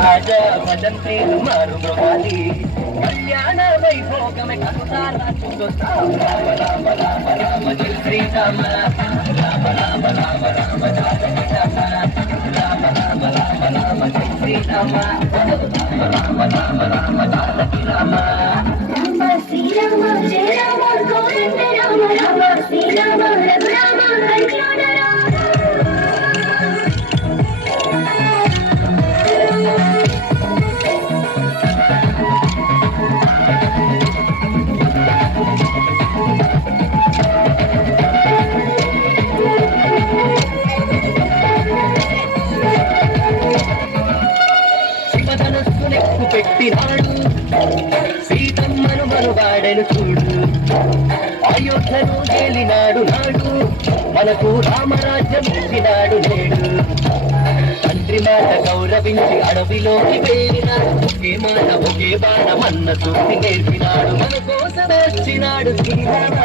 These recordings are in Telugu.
రాజ భజంతి మరుమగాలి కళ్యాణ వైభోగమే కనుతారా చూస్తాం రామ రామ రామ రామ జయ శ్రీరామ రామ రామ రామ రామ జానకి రామ రామ రామ రామ రామ జయ శ్రీరామ రామ రామ రామ రామ జానకి రామ రామ శ్రీరామ జయ రామ గోవింద రామ రామ శ్రీరామ రఘురామ కళ్యాణ రామ శివధనస్సునెక్కు పెట్టినాడు సీతమ్మను మనువాడను చూడు అయోధ్యను తేలినాడు నాడు మనకు రామరాజ్యం ఇచ్చినాడు నేడు తండ్రి మాట గౌరవించి అడవిలోకి వెళ్ళినాడు ఒకే మాట ఒకే బాణమన్న సూక్తి నేర్పినాడు మన కోసం వచ్చినాడు శ్రీరామ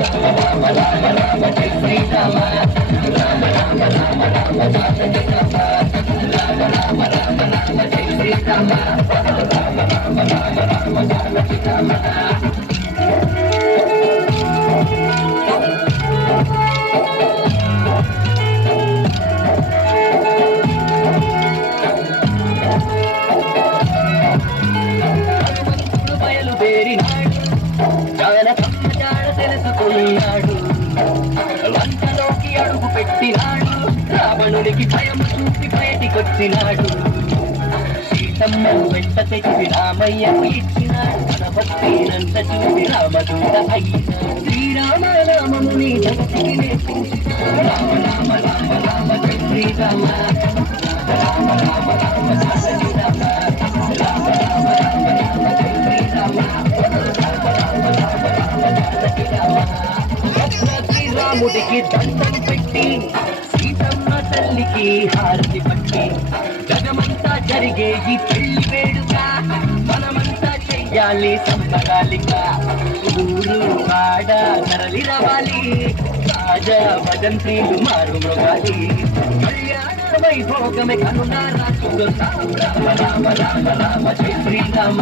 రామ రామ రామ జయ శ్రీరామ రామ రామ రామ రామ జానకి రామ రామ రామ రామ రామ జయ శ్రీరామ రామ రామ రామ రామ జానకి రామ బయలుదేరినాడు జానకమ్మ జాడ తెలుసుకున్నాడు వంటలోకి అడుగు పెట్టినాడు రావణునికి భయం చూసి బయటికొచ్చినాడు సీతమ్మను వెంట తెచ్చి రామయ్యకు ఇచ్చినాడు తన భక్తినంత చూసి రామదూత అయినాడు శ్రీరామ రామముని జగతికి నేర్పించినాడు రామ రామ రామ రామ జయ శ్రీరామ రామ రామ రామ జానకి రామ రామ రామ రామ రామ జయ శ్రీరామ రామ రామ రామ రామ జానకి రామ శ్రీరాముడికి దండం పెట్టి సీతమ్మ తల్లికి హారతి పట్టి జగమంతా జరిగే ఈ పెళ్లి వేడుక మనమంతా చెయ్యాలి సంబరాలిగా ఊరు కాడ తరలి రావాలి రాజా భజంత్రీలు మారు మృగాలి కళ్యాణ వైభోగమే కనునారా చూస్తాం రామ రామ రామ రామ జయ శ్రీరామ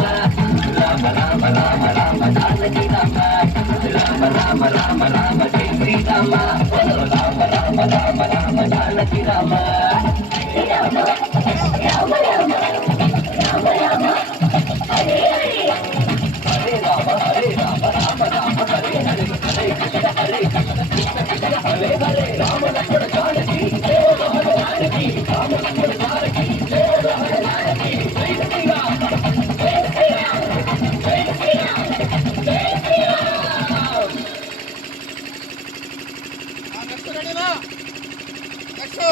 రామ రామ రామ రామ జానకి రామ రామ రామ రామ రామ జయ శ్రీరామ రామ రామ రామ రామ జానకి రామ రామ రామ రామ రామ రామ హరే హరే హరే రామ హరే రామ రామ రామ హరే హరే హరే కృష్ణ హరే కృష్ణ కృష్ణ కృష్ణ హరే హరే రామ లక్ష్మణ జానకి జయ రామ జానకి రామ లక్ష్మణ జానకి జయ రామ జానకి జయ శ్రీరామ జయ శ్రీరామ జయ శ్రీరామ జయ శ్రీరామ నెక్స్ట్ రెడీనా నెక్స్ట్